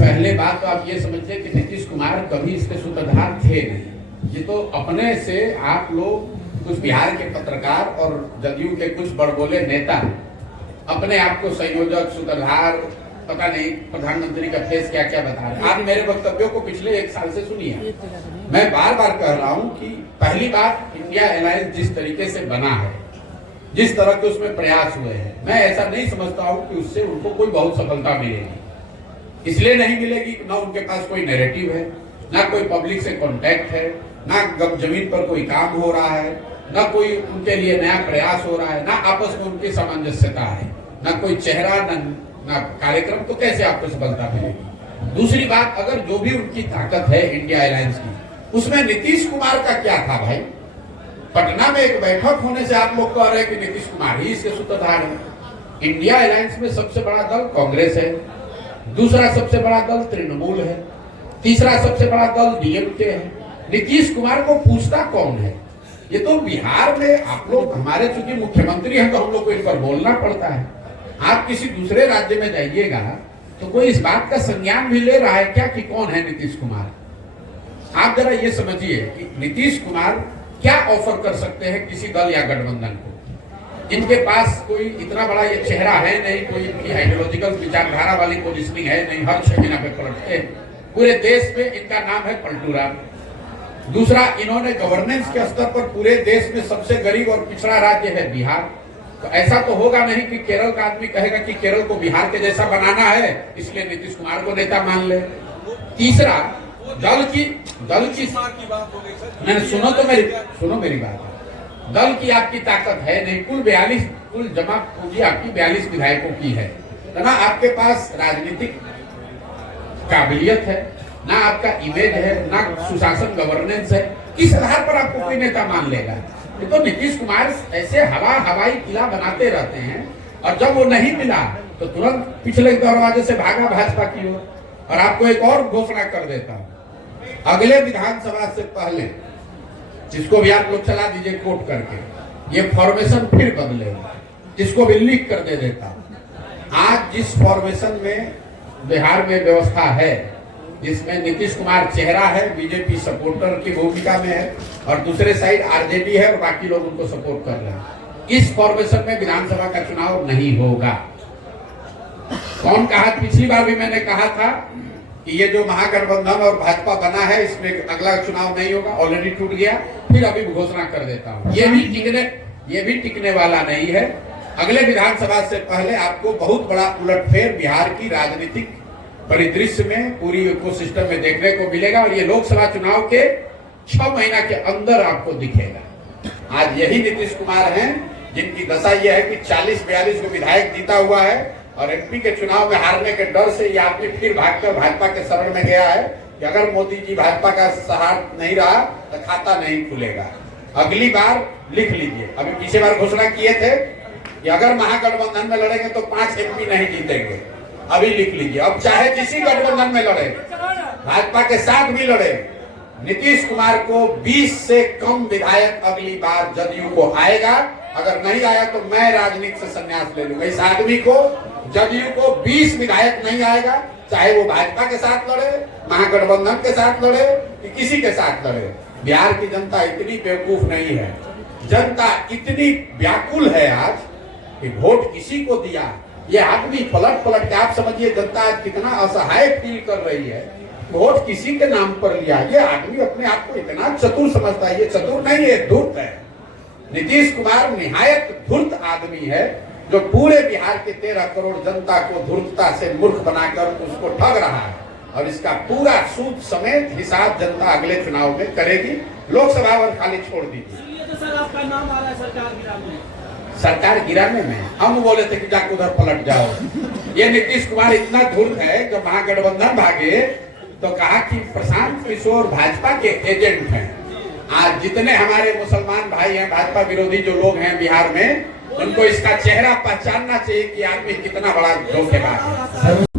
पहले बात तो आप ये समझिए कि नीतीश कुमार कभी इसके सूत्रधार थे नहीं। ये तो अपने से आप लोग कुछ बिहार के पत्रकार और जदयू के कुछ बड़बोले नेता अपने आप को संयोजक, सूत्रधार, पता नहीं प्रधानमंत्री का फेस क्या क्या बता रहे हैं। आप मेरे वक्तव्यों को पिछले 1 साल से सुनिए। मैं बार बार कह रहा हूं कि पहली बात, इंडिया अलायंस जिस तरीके से बना है, जिस तरह के उसमें प्रयास हुए हैं, मैं ऐसा नहीं समझता हूं कि उससे उनको कोई बहुत सफलता मिलेगी। इसलिए नहीं मिलेगी कि ना उनके पास कोई नैरेटिव है, ना कोई पब्लिक से कांटेक्ट है, ना जमीन पर कोई काम हो रहा है, ना कोई उनके लिए नया प्रयास हो रहा है, ना आपस में उनकी सामंजस्यता है, ना कोई चेहरा, ना कार्यक्रम। तो कैसे आपको सफलता मिलेगी? दूसरी बात, अगर जो भी उनकी ताकत है इंडिया अलायंस की, उसमें नीतीश कुमार का क्या था भाई? पटना में एक बैठक होने से आप लोग कह रहे हैं कि नीतीश कुमार ही इसके सूत्रधार है। इंडिया अलायंस में सबसे बड़ा दल कांग्रेस है, दूसरा सबसे बड़ा दल तृणमूल है, तीसरा सबसे बड़ा दल डीएमके है। नीतीश कुमार को पूछता कौन है? ये तो बिहार में आप लोग, हमारे चूंकि मुख्यमंत्री हैं तो हम लोग को इन पर बोलना पड़ता है। आप किसी दूसरे राज्य में जाइएगा तो कोई इस बात का संज्ञान भी ले रहा है क्या कि कौन है नीतीश कुमार? आप जरा ये समझिए कि नीतीश कुमार क्या ऑफर कर सकते हैं किसी दल या गठबंधन को। इनके पास कोई इतना बड़ा ये चेहरा है नहीं, कोई आइडियोलॉजिकल विचारधारा वाली पोजिशनिंग है नहीं, हर 6 महीना पे पलटते हैं। पूरे देश में इनका नाम है पलटू राम। दूसरा, इन्होंने गवर्नेंस के स्तर पर पूरे देश में सबसे गरीब और पिछड़ा राज्य है बिहार। तो ऐसा तो होगा नहीं कि केरल का आदमी कहेगा कि केरल को बिहार के जैसा बनाना है, इसलिए नीतीश कुमार को नेता मान ले। तीसरा, दल की मैंने सुनो मेरी बात। दल की आपकी ताकत है नहीं। कुल जमा पूंजी आपकी 42 विधायकों की है। ना आपके पास राजनीतिक काबिलियत है, ना आपका इमेज है, ना सुशासन गवर्नेंस है। किस आधार पर आपको कोई नेता मान लेगा? ये तो नीतीश कुमार ऐसे हवाई किला बनाते रहते हैं, और जब वो नहीं मिला तो तुरंत पिछले दरवाजे से भागा भाजपा की ओर। और आपको एक और घोषणा कर देता हूं, अगले विधानसभा से पहले, जिसको भी आप लोग चला दीजिए कोट करके, ये फॉर्मेशन फिर बदलेगा, जिसको भी लीक कर दे देता हूं। आज जिस फॉर्मेशन में बिहार में व्यवस्था है, जिसमें नीतीश कुमार चेहरा है, बीजेपी सपोर्टर की भूमिका में है, और दूसरे साइड आरजेडी है और बाकी लोग उनको सपोर्ट कर रहे हैं, इस फॉर्मेशन में विधानसभा का चुनाव नहीं होगा। कौन कहा? पिछली बार भी मैंने कहा था कि ये जो महागठबंधन और भाजपा बना है, इसमें अगला चुनाव नहीं होगा, ऑलरेडी टूट गया। फिर अभी घोषणा कर देता हूं, ये भी टिकने वाला नहीं है। अगले विधानसभा से पहले आपको बहुत बड़ा उलटफेर बिहार की राजनीतिक परिदृश्य में, पूरी इकोसिस्टम में देखने को मिलेगा, और ये लोकसभा चुनाव के 6 महीना के अंदर आपको दिखेगा। आज यही नीतीश कुमार हैं जिनकी दशा यह है कि 40-42 को विधायक जीता हुआ है, और एमपी के चुनाव में हारने के डर से ये आदमी फिर भागकर भाजपा के शरण में गया है कि अगर मोदी जी भाजपा का सहारा नहीं रहा तो खाता नहीं खुलेगा। अगली बार लिख लीजिए, अभी पिछले बार घोषणा किए थे कि अगर महागठबंधन में लड़ेंगे तो 5 एमपी नहीं जीतेंगे। अभी लिख लीजिए, अब चाहे किसी गठबंधन में लड़े, भाजपा के साथ भी लड़े, नीतीश कुमार को 20 से कम विधायक अगली बार जदयू को आएगा। अगर नहीं आया तो मैं राजनीति से संन्यास ले लूंगा। इस आदमी को, जदयू को 20 विधायक नहीं आएगा, चाहे वो भाजपा के साथ लड़े, महागठबंधन के साथ लड़े, कि किसी के साथ लड़े। बिहार की जनता इतनी बेवकूफ नहीं है, जनता इतनी व्याकुल है आज कि वोट किसी को दिया। ये आदमी पलट के, आप समझिए जनता आज कितना असहाय फील कर रही है, वोट किसी के नाम पर लिया। ये आदमी अपने आप को इतना चतुर समझता है। ये चतुर नहीं है, धूर्त है। नीतीश कुमार निहायत धूर्त आदमी है, जो पूरे बिहार के 13 करोड़ जनता को धूर्तता से मूर्ख बनाकर उसको ठग रहा है, और इसका पूरा सूद समेत हिसाब जनता अगले चुनाव में करेगी। लोकसभा और खाली छोड़ दीजिए। तो सर आपका नाम आ रहा है सरकार गिराने में। हम बोले थे कि जाकर उधर पलट जाओ। ये नीतीश कुमार इतना धूर्त है, जब महागठबंधन भागे तो कहा कि प्रशांत किशोर भाजपा के एजेंट हैं। आज जितने हमारे मुसलमान भाई हैं, भाजपा विरोधी जो लोग हैं बिहार में, उनको इसका चेहरा पहचानना चाहिए कि आदमी कितना बड़ा धोखेबाज है।